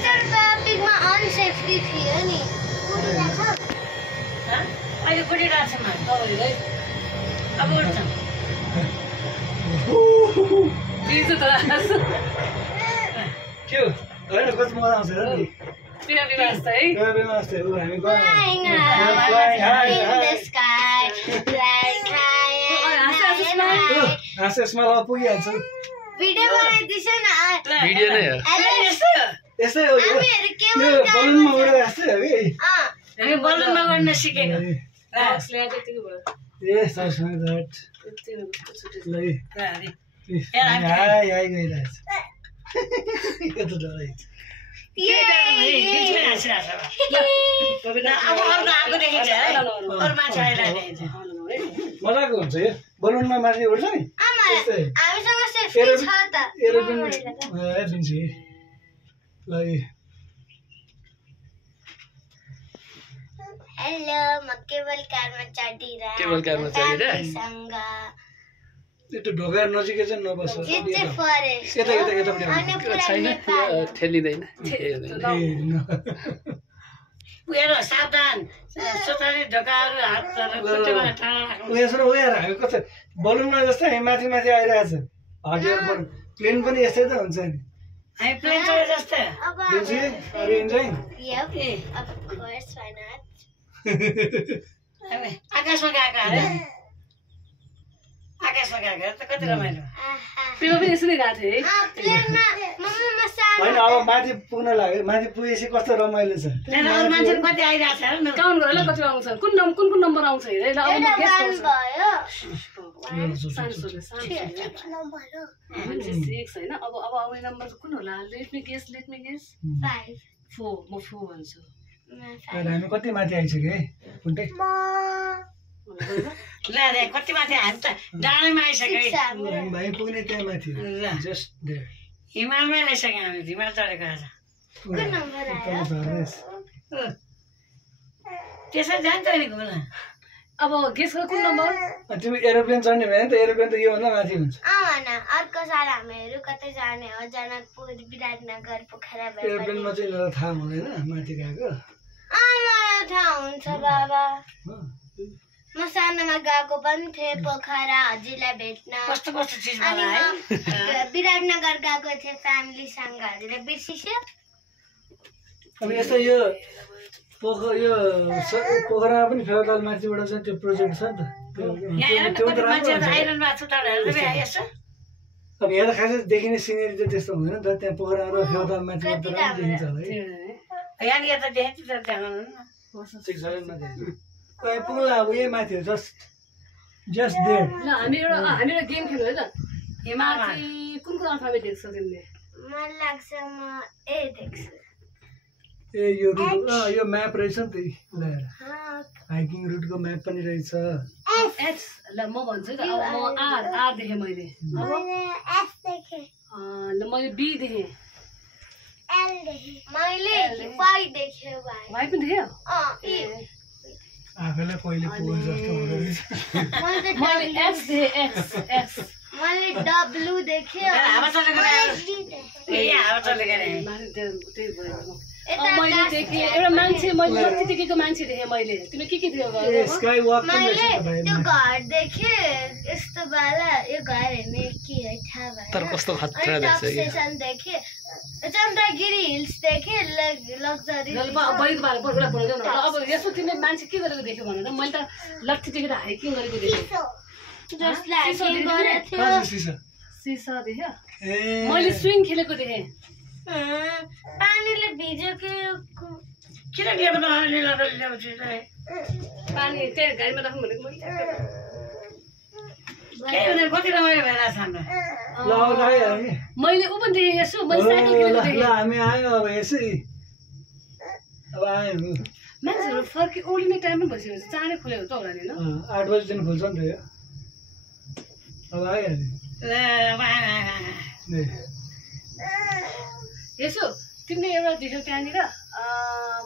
Centre ट्राफिकमा unsafety थियो नि अहिले कुदिरहेको छ म तपाईँलाई अब उठ्छ बिजु त आस के हो हैन कति मजा आउँछ र नि पिरामी वास्ता है गए मास्ते उ हामी Flying गए high in the sky, flying high and high. यसमा ल पुगिहाल्छ भिडियो बनाइदिन्छ न भिडियो नै हो यस्तै हो यो हामीहरू के यो बलुनमा उडेर जस्तै हो कि हामी बलुनमा उड्न सिकेको लास्टले त्यतिको भयो ए ससमा दैट ल हाय हाय गइरहेछ यो त डराइ बिचमै हाँसिरहेको छ अब अर्को आएको देखिन्छ है अरू मान्छे आइरहेको मजाको हुन्छ यो बलुनमा माथि उड्छ नि त्यस्तै हामीसँग सेफ्टी छ त एरोप्लेन दिन्छ ल हेलो म केबल कारमा चढिरहेको केबल कारमा चढिरहेको? सँग त्यो ढोका नजिकै चाहिँ नबस जित्ते फरेस्ट यता यता यतापट्टि अनि पुरा छैन नेपाल ठेलिँदैन केही हुँदैन हेर सावधान सोचाले ढोकाहरू हातमा टाढा राख्नु उयसमा उयो हामी कस्तो बलुनमा जस्तै हामी माथि माथि आइरहेछ हटिएर पनि प्लेन पनि यस्तै त हुन्छ नि हामी प्लेन चढे जस्तै अब अरू enjoy Yep, of course, why not? हामी आकाशमा गएका अरे आकाशमा गएका त कति रमाइलो प्रेम पनि यसरी गएको थिएँ है प्लेनमा मम्मा सानो होइन अब माथि पुग्न लाग्यो माथि पुगेपछि कस्तो रमाइलो छ त्यहाँ अरू मान्छेहरू कति आइरहेको छ हेर न काउन्ट गरेर ल कति आउँछ कुन कुन नम्बर आउँछ हेर ल अब म एउटा गेस वान गर्छु भयो सानो सोध्नु सानो नम्बर हो मान्छे 6 हैन अब आउने नम्बर चाहिँ कुन होला लेट मी गेस 5 4 म 4 भन्छु हामी कति माथि आइसक्यो है पुण्टे ल रे कति माथि हामी त डाँडैमा आइसक्यो है हामी भाइ पुग्ने त्यहाँ माथि जस्ट देयर हिमालमै आइसक्यो हामी हिमाल चढेको आज कुन नम्बर आयो त्यसै जान्छ नि घुम्न अब गेस गर कुन नम्बर तिमी एरोप्लेन चढ्ने भयो नि त एरोप्लेन त योभन्दा माथि हुन्छ न अर्को साल हामीहरू कतै जाने हो जनकपुर विराटनगर पोखरा एरोप्लेनमा चाहिँ मलाई थाहा हुँदैन माथि गएको मलाई थाहा हुन्छ बाबा म सानोमा गएको पनि थिएँ पोखरा हजुरलाई भेट्न कस्तो कस्तो चिज अनि बनायो म विराटनगर गएको थिएँ फ्यामिलीसँग हजुरलाई बिर्सिस्यो अब यस्तो यो पोखरामा पनि फेवाताल माथिबाट चाहिँ त्यो प्रोजेक्ट छ नि त यहाँ त्यो त कति राम्रो मान्छेहरू हुन्छ आइरहनु भएको छुट्टाएर हेर्दै यसो अब यहाँ त खासै देखिने सिनेरी त त्यस्तो हुँदैन नि त त्यहाँ पोखरा र फेवाताल माथिबाट त राम्रो देखिन्छ होला है यहाँनिर त देखिन्छ त त्यहाँ कहीँ पुग्ला अब यही माथि हो जस्ट देयर ल हामी एउटा गेम खेल्नु है त हिमालमा माथि कुन अल्फाबेट देख्छौ तिमीले मलाई लाग्छ म ए देख्छु ए यो रुट यो म्याप रहेछ नि त ल्याएर हाइकिङ रुटको म्याप पनि रहेछ एच ल म भन्छु त अब म आर देखेँ मैले एस देखेँ ल मैले बी देखेँ एल देखेँ मैले वाइ देखेँ वाइ पनि देख्यो आफैलाई कहिले पुग्यो जस्तो हुँदो रहेछ मैले एच देखेँ एच मैले डब्लु देखेँ हावा चलेको ए हावा चलेको मैले देखेँ एउटा मान्छे मैले लट्ठी देखेको मान्छे देखेँ मैले तिमीले के देख्यौ स्काई वक पनि मैले रहेछ त्यो घर देखेँ यस्तो वाला यो घर हेर्ने के है थाहा भयो तर कस्तो खतरा अनि देख्छ टप स्टेसन देखेँ चन्द्रगिरी हिल्स देखेँ लग्जरी बहिनीको बारेमा बोल्नु न अब यसो तिमीले मान्छे के गरेको देख्यो भनेर मैले त लट्ठी देखेर हाइकिङ गरेको देखेँ जसलाई हाइकिङ गरेको थियो सिसा देख्यो ए मैले स्विङ खेलेको देखेँ पानीले भिजेको किन ल्याएको ल्याउँछु पानी त्यहाँ गाडीमा राख्नु भनेको मैले केही हुँदैन कति रमाइलो भइरहेछ हाम्रो ल अब आइहाल्यो नि मैले ऊ पनि देखेँ यसो मैले साइकल खेलेको ल देखेँ हामी आयो अब यसै अब आयो नि मान्छेहरू फर्की ओर्लिने टाइम पनि भइसक्यो चाँडै खुलेको त होला नि ल 8 बजीदेखि खुल्छ नि त यो अब आइहाल्यो यसो तिमीले एउटा देख्यौ त्यहाँनिर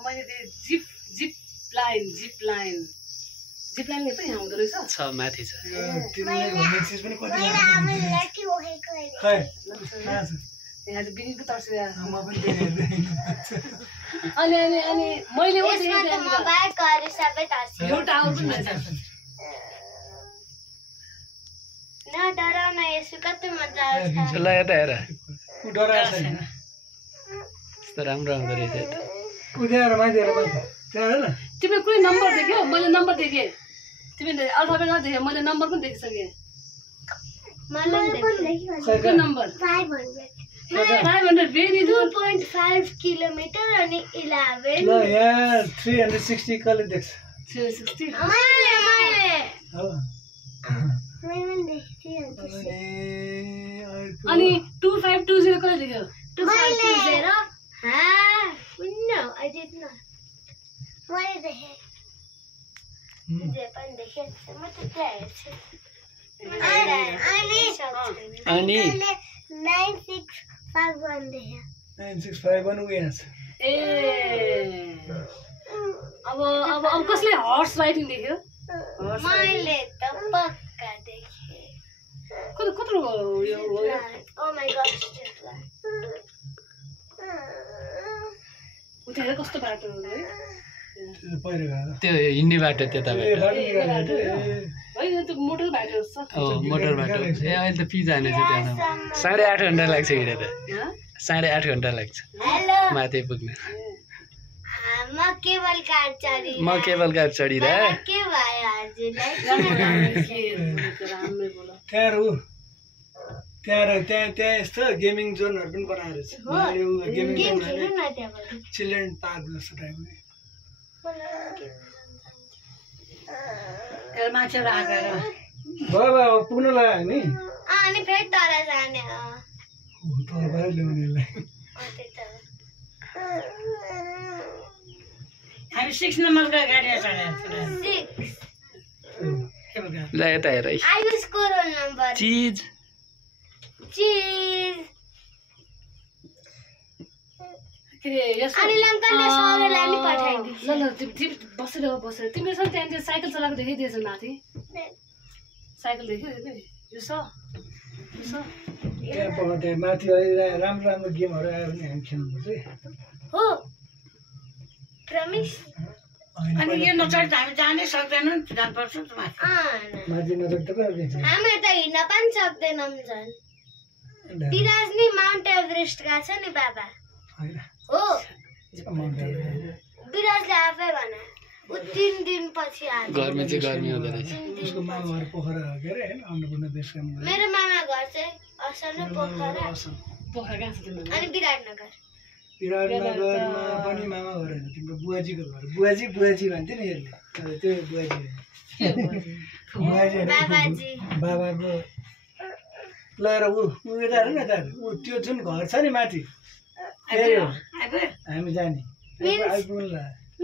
मैले जिप लाइनले पनि यहाँ हुँदो रहेछ छ माथि छ तिमीले भन्ने चिज पनि कति खै यहाँ चाहिँ बिनीको तर्सेर म पनि देखेँ अनि अनि अनि मैले यसमा त म बाहेक अरू सबै तर्सियो एउटा आउट पनि रहेछ न डराउन यसो कति मजा आउँछ ल यता हेर ऊ डराएको छैन यस्तो राम्रो आउँदो रहेछ यता उद्याएर माथिबाट माथि त्यहाँ हेर न तिमीले कुनै नम्बर देख्यौ मैले नम्बर देखेँ तिमीले अल्फाबेट नदेखेँ मैले नम्बर पनि देखिसकेँ मलाई कुन नम्बर 500 भेरी 2.5 किलोमिटर अनि 11 ल यहाँ 360 कसले देख्छ 360 मैले हो अनि 2520 कसले देख्यो 2520 no I did not मैले देखेँ जे पनि देखेँ म त त्यहाँ हेर्छु अनि 9651 देखेँ 9651 ऊ यहाँ छ ए अब कसले हर्स राइडिङ देख्यो मैले त पक्का देखेँ कत्रो यो ओ माय गॉड उता हेर कस्तो बाटो हो है पहिरो गएर त्यो हिँड्ने बाटो त्यताबाट होइन त्यो मोटर बाटो छ मोटर बाटो ए अहिले त पि जाने छ त्यहाँ 8.5 घन्टा लाग्छ हिँडेर 8.5 घन्टा लाग्छ हेलो माथि पुग्न म केबल कार चढी म केबल कार चढिरा के भयो हजुरलाई त्यहाँ यस्तो गेमिङ जोनहरू पनि बनाएर छ गेमिङ गेम जोन खेल्नु न त्यहाँबाट चिल्ड्रेन पार्क जस्तो टाइपको मान्छेहरू आएर बाबा पुग्न लाग्यो नि अनि फेरि तल जाने तल बाहिर ल्याउने यसलाई हामी 6 नम्बरको गाडी चढेको ल यता हेर आयुषको रोल नम्बर चिज अनि लङ्कलले सरलाई नि पठाइदिन्छ ल तिमी बसेर तिमीले सर त्यहाँ साइकल चलाएको देखाइदिएछ माथि साइकल देख्यो यो छ त्यहाँ माथि अहिले राम्रो राम्रो गेमहरू आयो भने हामी खेल्नुपर्छ है हो प्रमिस अनि यो नचढ्दा हामी जानै सक्दैनौँ जानुपर्छ माथि माथि नचढ्दा पो हामी त हिँड्न पनि सक्दैनौँ झन् विराज नि माउन्ट एभरेस्ट गएको छ नि बाबा हो विराजले आफै भने ऊ 3 दिनपछि आयो गर्मी चाहिँ गर्मी हुँदो रहेछ उसको मामाहरू पोखरा के अरे होइन अन्नपूर्ण बेस काम मेरो मामा घर चाहिँ असल पोखरा पोखरा कहाँ छ तिम्रो अनि विराटनगर विराटनगरमा पनि मामा घर होइन तिम्रो बुवाजीको घर बुवाजी भन्थ्यो नि यसले त्यो बुवाजी बाबाजी बाबाको लगाएर ऊ यता हेर न यता ऊ त्यो जुन घर छ नि माथि त्यही हो हामी जाने आइपुग्नु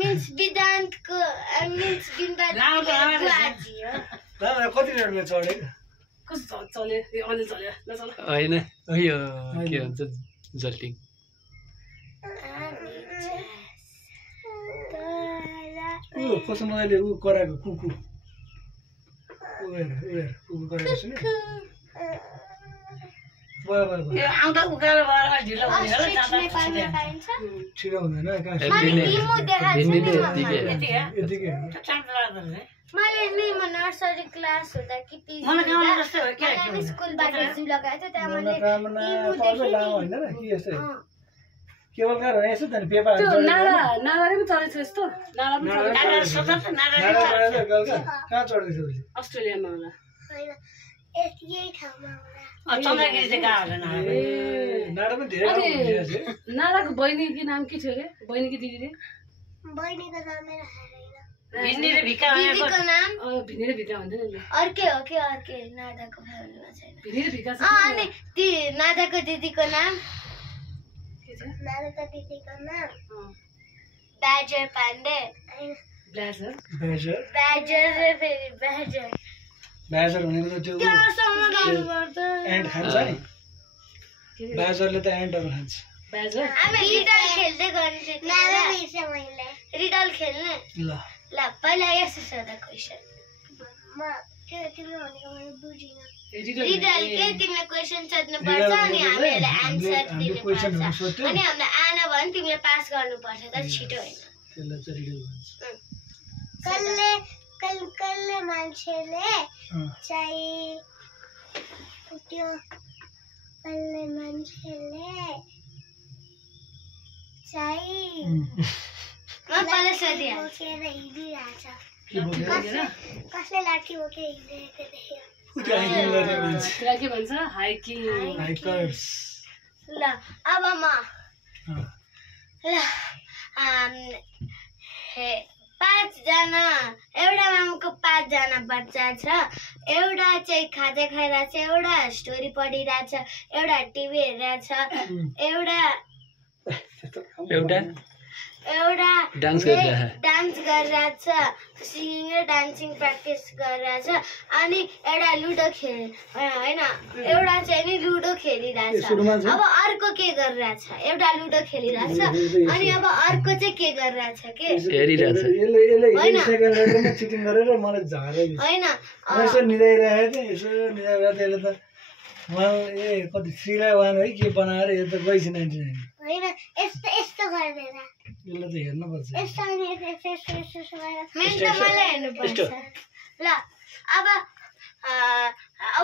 मिन्स विदान्तको मिन्स बुवाजी हो कति मिनटमा चढेको कस्तो चल्यो यो अलि चल्यो ल चल होइन यो के भन्छ जल्टिङ ऊ कसो मजाले ऊ कराएको कुकु कुकु कराएको छु नि आउँदा उकालो भएर ढिलो हुने होला नेपालमा पाइन्छ छिटो हुँदैन कहाँ इमो देखाएको यतिकै हो चाँडो लाग्दैन मैले नि म नर्सरी क्लास हुँदा कि मलाई गाउँमा जस्तै हो क्या स्कुलबाट जु लगाएको थियो त्यहाँ मैले मनोकामना पर्छ लामो होइन र के यस्तै केवल कार हो यस्तो त नि पेपर त्यो नाला पनि चलेछ यस्तो नाला पनि चलेछ कहाँ चढ्दैछ उसले अस्ट्रेलियामा होला यही ठाउँमा होला चन्द्रगिरी चाहिँ गएको होला नाडा पनि धेरै राम्रो हुन्छ नालाको बहिनी कि नाम के थियो अरे बहिनी कि दिदी रे बहिनीको नामै राखेर भिन्डी र भिका दिदीको नाम भिनी र भिका भन्दैन नि अर्कै हो कि अर्कै नादाको फ्यामिलीमा छैन भिनी र भिका छ अनि नादाको दिदीको नाम के छ नादाको दिदीको नाम ब्याजर पाण्डे ब्ल्याजर ब्याजर र फेरि ब्याजर भनेको त त्यो त्यहाँसम्म जानुपर्छ एन्ट खान्छ नि ब्याजरले त एन्टहरू खान्छ ब्याजर हामी रिडल खेल्दै गर्नु रिडल खेल्ने ल ल पहिला यसो सोध क्वेसन म त्यो तिमीले भनेको मैले बुझिनँ रिडल के तिमीले क्वेसन सोध्नुपर्छ अनि हामीहरूले आन्सर दिनुपर्छ अनि हामीलाई आएन भने तिमीले पास गर्नुपर्छ त छिटो होइन त्यसलाई चाहिँ रिडल भन्छ कल्ले मान्छेले चाहिँ त्यो कल्ले मान्छेले चाहिँ म पहिला सोधिहाल्छु हिँडिरहेछ कसले लाठी बोकेर हिँडिरहेको देख्यो त्यसलाई के भन्छ हाइकिङ हाइकर्स ल अब म ल 5 जना एउटा मामुको 5 जना बच्चा छ एउटा चाहिँ खाजा खाइरहेछ एउटा स्टोरी पढिरहेछ एउटा टिभी हेरिरहेछ एउटा डान्स गरिरहेछ सिङ्गिङ र डान्सिङ प्र्याक्टिस गरिरहेछ अनि एउटा लुडो होइन एउटा चाहिँ नि लुडो खेलिरहेछ अब अर्को के गरिरहेछ एउटा लुडो खेलिरहेछ अनि अब अर्को चाहिँ के गरिरहेछ के चिटिङ गरेर मलाई झारे होइन यसो निदाइरहेको थिएँ यसो निदाइरहेको त्यसले त मलाई कति 3 लाई 1 है के बनाएर यो त गइछ 99 होइन यस्तो गरेर यसलाई त हेर्नुपर्छ मलाई हेर्नुपर्छ ल अब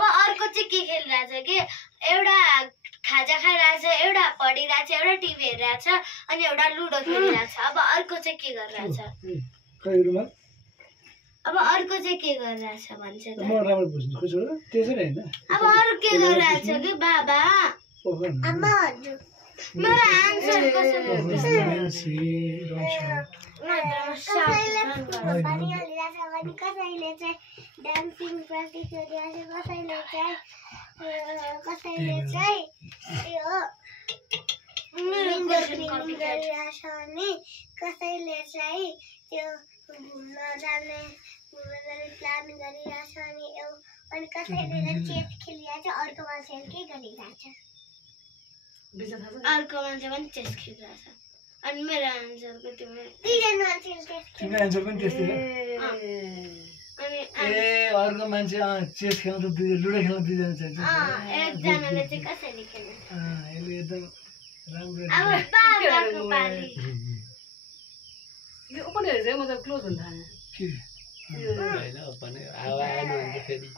अर्को चाहिँ के खेलिरहेछ कि एउटा खाजा खाइरहेछ एउटा पढिरहेछ एउटा टिभी हेरिरहेछ अनि एउटा लुडो खेलिरहेछ अब अर्को चाहिँ के गरिरहेछ अब अर्को चाहिँ के गरिरहेछ भन्छ त म राम्रो बुझ्छु खोइ छोरा त्यसरी हैन अब अरु के गरिरहेछ कि बाबा आमा हजुर मलाई आन्सर कसरी कसैले चाहिँ डान्सिङ प्र्याक्टिस गरिरहेछ कसैले चाहिँ यो गरिरहेछ अनि कसैले चाहिँ त्यो घुम्न जाने प्लान गरिरहेछ अनि कसैले चेस खेलिरहेछ अर्को मान्छेले के गरिरहेछ अर्को मान्छे पनि चेस खेलिरहेछ अनि मेरो आन्सरको तिम्रो आन्सर पनि त्यस्तै हो ए अर्को मान्छे चेस खेल्न त लुडो खेल्न दुईजना चाहिन्छ एकजनाले चाहिँ कसरी खेल्छ यसले एकदम राम्रो अब बाबाको पाली यो ओपन हेर्छ मतलब क्लोज हुन्छ के हैन ओपन हावा आएन भने फेरि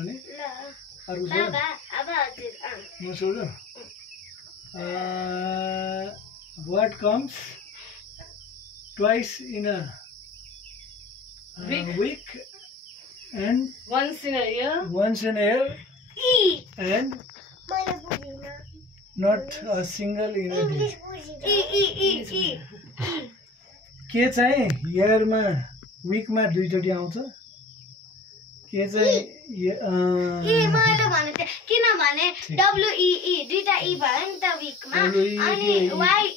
अनि ल अरु बाबा अब हजुर म सोध्छु what comes twice in a week and once in a year and not a single in a day के चाहिँ इयरमा विकमा दुईचोटि आउँछ के चाहिँ मैले भनेको थिएँ किनभने WEE दुईटा ई भयो नि त विकमा अनि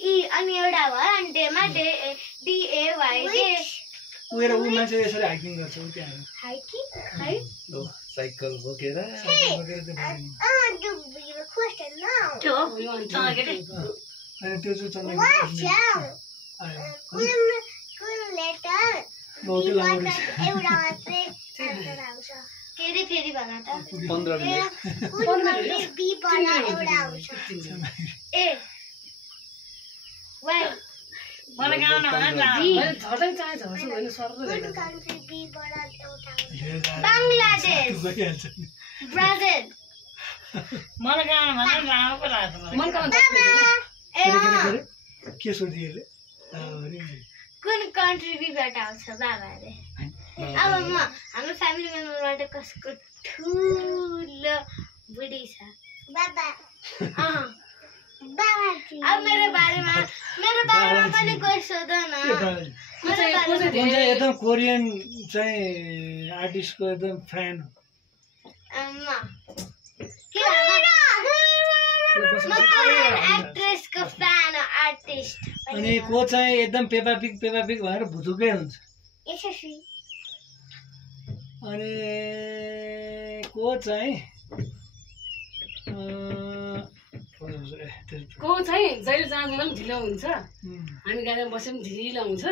YE अनि एउटा भयो अनि डेमा DAY उएर उ मान्छे यसरी हाइकिङ गर्छ उ त्यहाँ हाइकिङ है साइकल बोकेर अनि त्यो चाहिँ चल्ने फेरि भन त 15 मिनेट मलाई गाउन झर्दै चाहिँ झर्छ होइन सर्दै बांग्लादेश ब्राजिल मलाई गाउन भन्दा लामो पो लाग्छ के सोधिएले कुन कन्ट्रीबाट आउँछ बाबाले अब म हाम्रो फ्यामिली मेम्बरबाट कसको ठुलो बुढी छ बाबा अब मेरो बारेमा पनि कोही सोध न एकदम कोरियन चाहिँ आर्टिस्टको एकदम फ्यान एक्ट्रेसको फ्यान आर्टिस्ट अनि को चाहिँ एकदम पेपा पिक भनेर भुतुकै हुन्छ अनि को चाहिँ जहिले जहाँ जाँदा पनि ढिलो हुन्छ हामी गाडीमा बसे पनि ढिलो हुन्छ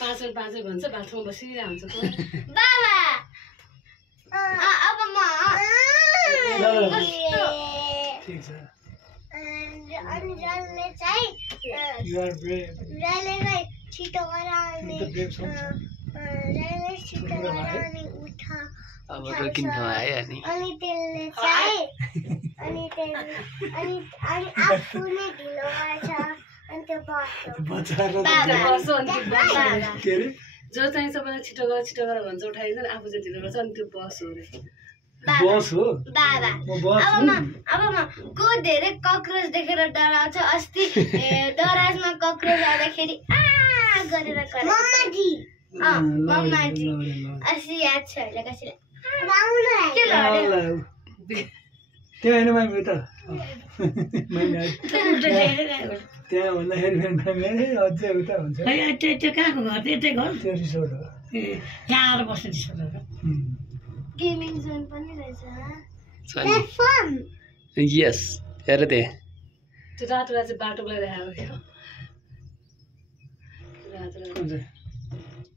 5 भन्छ बाथरुममा बसिरहेको हुन्छ बाबा ठिक छ अनि जसले चाहिँ यु आर ब्रेभ जसले छिटो गराउने ब्रेभ छ जसले छिटो गराउने उठ अब रोकिन्छ आयो नि अनि त्यसले चाहिँ अनि आफू नै ढिलो गर्छ अनि त्यो बच्चा र बस्छ अनि त्यो बस के अरे जो चाहिँ सबैलाई छिटो गर भन्छ उठाइन्छ नि आफू चाहिँ ढिलो गर्छ अनि त्यो बस हो रे बस हो बाबा म बस अब को धेरै कक्रोच देखेर डराउँछ अस्ति दराजमा कक्रोच आउँदाखेरि आ गरेर मम्माजी मम्माजी अस्ति याद छ अहिले कसैलाई के लड्यो त्यहाँ होइन मामी उता त्यहाँ भन्दाखेरि फेरि अझै उता हुन्छ त्यो कहाँको घर त्यतै घर त्यो रिसोर्ट हो यहाँ आएर बस्ने रिसोर्ट हो गेमिङ जोन पनि रहेछ छ नि यस हेर त्यहाँ त्यो रातो चाहिँ बाटोलाई राखेको क्या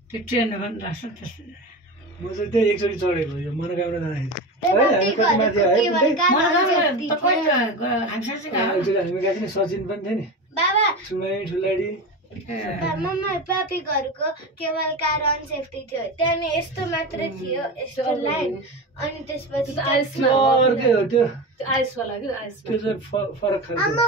त्यो ट्रेनमा पनि राख्छ त्यस्तो म चाहिँ त्यही एकचोटि चढेको यो मनोकामना जाँदाखेरि एकचोटि हामी गएको थियौँ नि सचिन पनि थियो नि बाबा सुमाई ठुलाडी मम्मा पापीहरूको केवल कार अनसेफ्टी थियो त्यहाँनिर यस्तो मात्रै थियो यस्तो लाइन अनि त्यसपछि आइसमा अर्कै हो त्यो आइसवाला कि आइस त्यो चाहिँ फरक खालको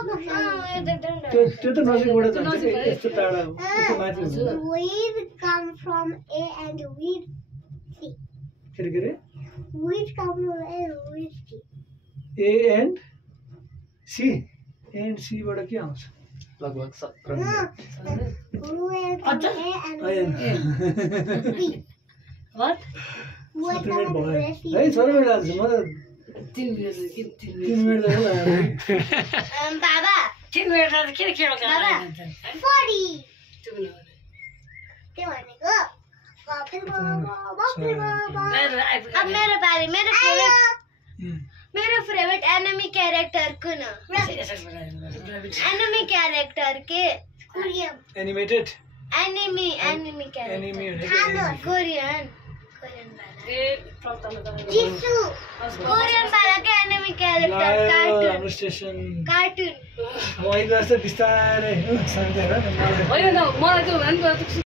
त्यो त नजिकबाट जान्छ कि यस्तो टाढा हो यस्तो माथि हुन्छ We've come from A and we के अरे we've come from A and we A and C and सीबाट के आउँछ लगभग 17 we're from A and वाट मिनट भयो है 6 मिनट लाग्छ म त 3 मिनट 3 मिनट जस्तो लाग्यो बाबा 3 मिनट के खेल बाबा 40 के भनेको अब मेरो फेवरेट एनिमी क्यारेक्टर कुन हो एनिमी क्यारेक्टर के animated enemy character Korean Korean वाला के enemy character cartoon station cartoon वहीँ जस्तो बिस्तारै सम्झेर होइन मलाई त्यो